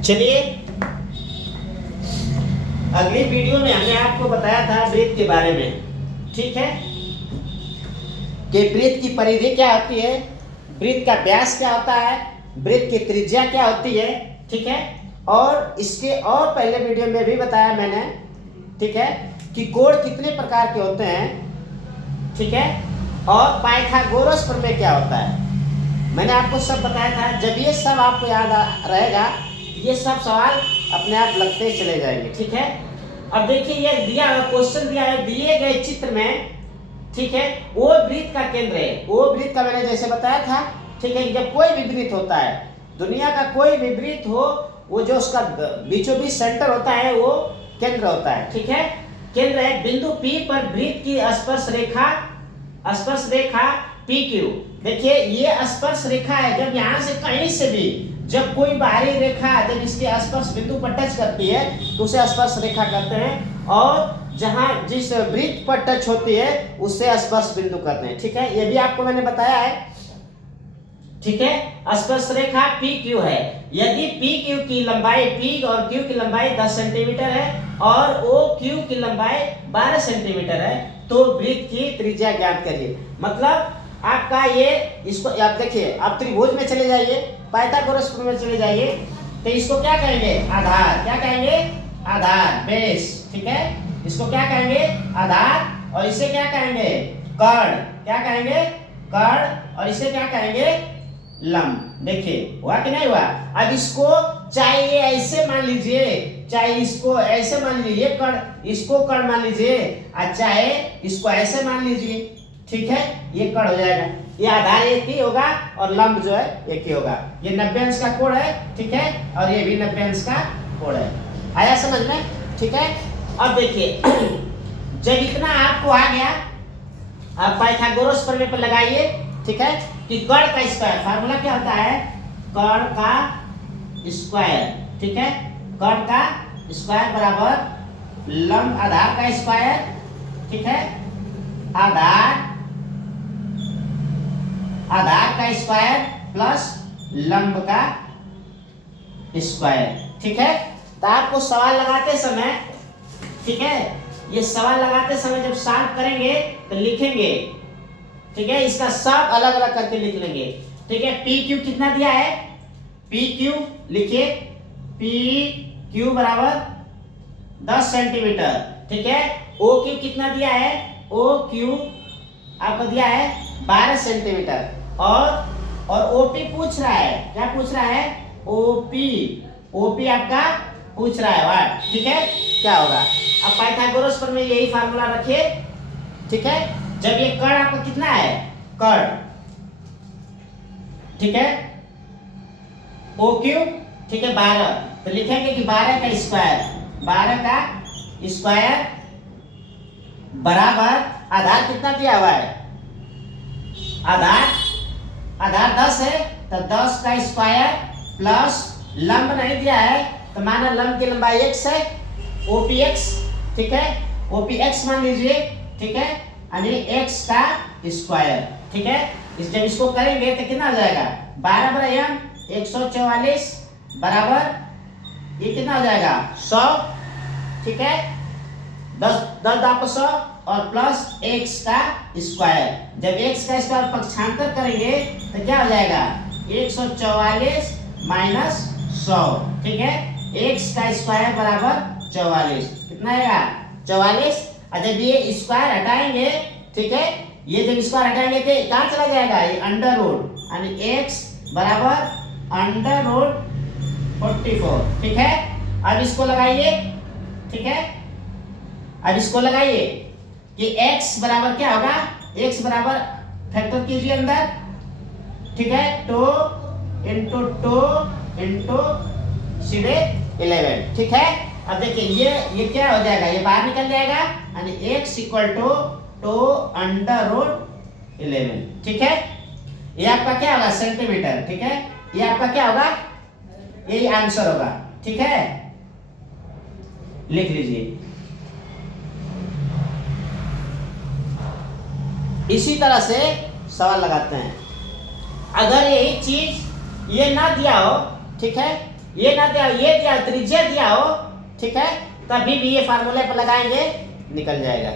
चलिए, अगली वीडियो में हमने आपको बताया था वृत्त के बारे में, ठीक है, कि वृत्त की परिधि क्या होती है, वृत्त का व्यास क्या होता है, वृत्त की त्रिज्या क्या होती है, ठीक है। और इसके और पहले वीडियो में भी बताया मैंने, ठीक है, कि कोण कितने प्रकार के होते हैं, ठीक है, और पाइथागोरस प्रमेय क्या होता है, मैंने आपको सब बताया था। जब ये सब आपको याद रहेगा, ये सब सवाल अपने आप लगते चले जाएंगे, ठीक है। अब देखिए, ये दिया क्वेश्चन दिया है, दिए गए चित्र में, ठीक है, वो वृत्त का केंद्र है, वो वृत्त का मैंने जैसे बताया था, ठीक है। जब कोई भी वृत्त होता है, दुनिया का कोई भी वृत्त हो, वो जो उसका बीचों बीच सेंटर होता है वो केंद्र होता है, ठीक है, केंद्र है। बिंदु P पर वृत्त की स्पर्श रेखा PQ, देखिए ये स्पर्श रेखा है। जब यहाँ से कहीं से भी जब कोई बाहरी रेखा जब इसके स्पर्श बिंदु पर टच करती है तो उसे स्पर्श रेखा कहते हैं, और जहां जिस वृत्त पर टच होती है उसे स्पर्श बिंदु कहते हैं, ठीक है। ये भी आपको मैंने बताया है, ठीक है। स्पर्श रेखा PQ है। यदि PQ की लंबाई P और Q की लंबाई 10 सेंटीमीटर है और OQ की लंबाई 12 सेंटीमीटर है, तो वृत्त की त्रिज्या ज्ञात करिए। मतलब आपका ये, इसको आप देखिए, आप त्रिभुज में चले जाइए, पाइथागोरस प्रमेय में चले जाइए, तो इसको क्या कहेंगे, आधार, क्या कहेंगे, आधार, बेस, ठीक है। इसको क्या कहेंगे, आधार, और इसे क्या कहेंगे, कर्ण, क्या कहेंगे, कर्ण, और इसे क्या कहेंगे, लंब। देखिए हुआ कि नहीं हुआ। अब इसको चाहे ये ऐसे मान लीजिए, चाहे इसको ऐसे मान लीजिए, कर्ण, इसको कर्ण मान लीजिए, और चाहे इसको ऐसे मान लीजिए, ठीक है, ये कर्ण हो जाएगा। ये आधार एक ही होगा और लंब जो है एक ही होगा। ये 90 अंश का कोण है, ठीक है, और ये भी 90 अंश का कोण है। आया समझ में, ठीक है। अब देखिए, जब इतना आपको आ गया, आप पाइथागोरस प्रमेय पर लगाइए, ठीक है, कि कर्ण का स्क्वायर, फार्मूला क्या होता है, कर्ण का स्क्वायर, ठीक है, कर्ण का स्क्वायर बराबर लंब आधार का स्क्वायर, ठीक है, आधार का स्क्वायर प्लस लंब का स्क्वायर, ठीक है। तो आपको सवाल लगाते समय, ठीक है, ये सवाल लगाते समय जब सॉल्व करेंगे तो लिखेंगे, ठीक है, इसका सब अलग अलग करके लिख लेंगे, ठीक है। PQ कितना दिया है, PQ लिखिए, PQ बराबर 10 सेंटीमीटर, ठीक है। OQ कितना दिया है, OQ आपको दिया है 12 सेंटीमीटर, और OP पूछ रहा है, क्या पूछ रहा है, OP आपका पूछ रहा है वाट, ठीक है, क्या होगा। अब पाइथागोरस प्रमेय में यही फार्मूला रखिए, ठीक है। जब ये कर्ण आपका कितना है, कर्ण, ठीक है, OQ, ठीक है, 12, तो लिखेंगे कि 12 का स्क्वायर बराबर आधार कितना दिया हुआ है, आधार 10 है, तो 10 का स्क्वायर प्लस लंब नहीं दिया है, तो माना लंब की लंबाई x है, OPX, ठीक है, OPX मान लीजिए, ठीक है, यानी x का स्क्वायर, ठीक है। जब इसको करेंगे तो कितना हो जाएगा, 12 बराबर 144 बराबर ये कितना हो जाएगा, 100, ठीक है, 10 आपको 100 और प्लस x का स्क्वायर। जब x का स्क्वायर पक्षांतर करेंगे तो क्या हो जाएगा, 144 माइनस 100, ठीक है, x का स्क्वायर बराबर 44, कितना आएगा, 44। और जब ये स्क्वायर हटाएंगे, ठीक है, ये जब स्क्वायर हटाएंगे तो कहाँ चला जाएगा, ये अंडर रूट, यानी x बराबर अंडर रूट 44, ठीक है। अब इसको लगाइए, ठीक है, अब इसको लगाइए कि x बराबर क्या होगा, x बराबर फैक्टर कीजिए अंदर, ठीक है, 2 इंटू सीधे 11, ठीक है। अब देखिए ये क्या हो जाएगा, ये बाहर निकल जाएगा, यानी x equal to 2 under root 11, ठीक है। ये आपका क्या होगा, सेंटीमीटर, ठीक है, ये आपका क्या होगा, यही आंसर होगा, ठीक है, लिख लीजिए। इसी तरह से सवाल लगाते हैं। अगर यही चीज ये ना दिया हो, ठीक है, ये ना दिया, ये दिया, त्रिज्या दिया हो, ठीक है, तभी भी ये फार्मूले पर लगाएंगे, निकल जाएगा।